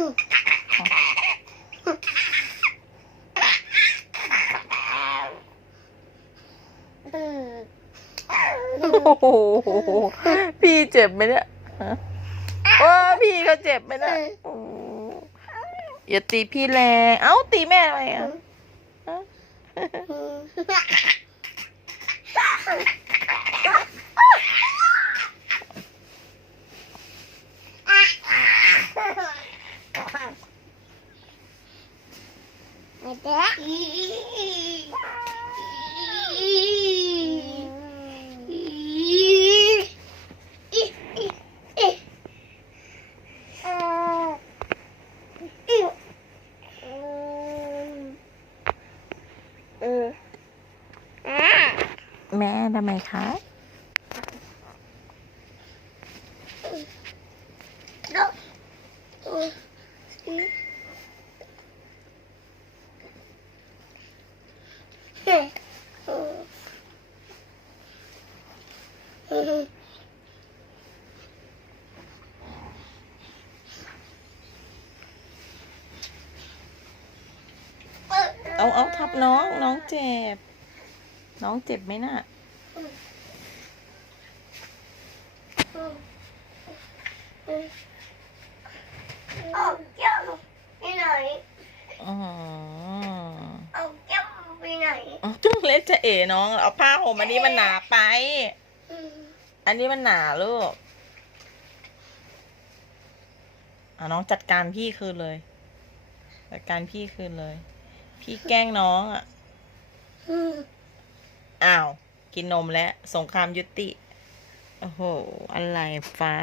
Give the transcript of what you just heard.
โอ้โหพี่เจ็บไหมเนี่ยฮะว้พี่เขาเจ็บไหมเนี่ยโอ้อย่าตีพี่แรงเอ้าตีแม่ทำไมอะฮะ ไม่ได้เอออ่า แม่ทำไมคะ No. Uh, mm. เอาเอาทับน้องน้องเจ็บ น้องเจ็บไหมน่ะเอาแก้วไปไหนอ๋อเอาแก้วไปไหนเอาจุ้งเล็กจะเอ๋น้อง เอาผ้าห่มอันนี้มันหนาไป อืมอันนี้มันหนาลูกอะน้องจัดการพี่คืนเลย จัดการพี่คืนเลย พี่แกล้งน้องอะอืมอ้าว กินนมแล้ว สงครามยุติ โอ้โห อะไรฟ้า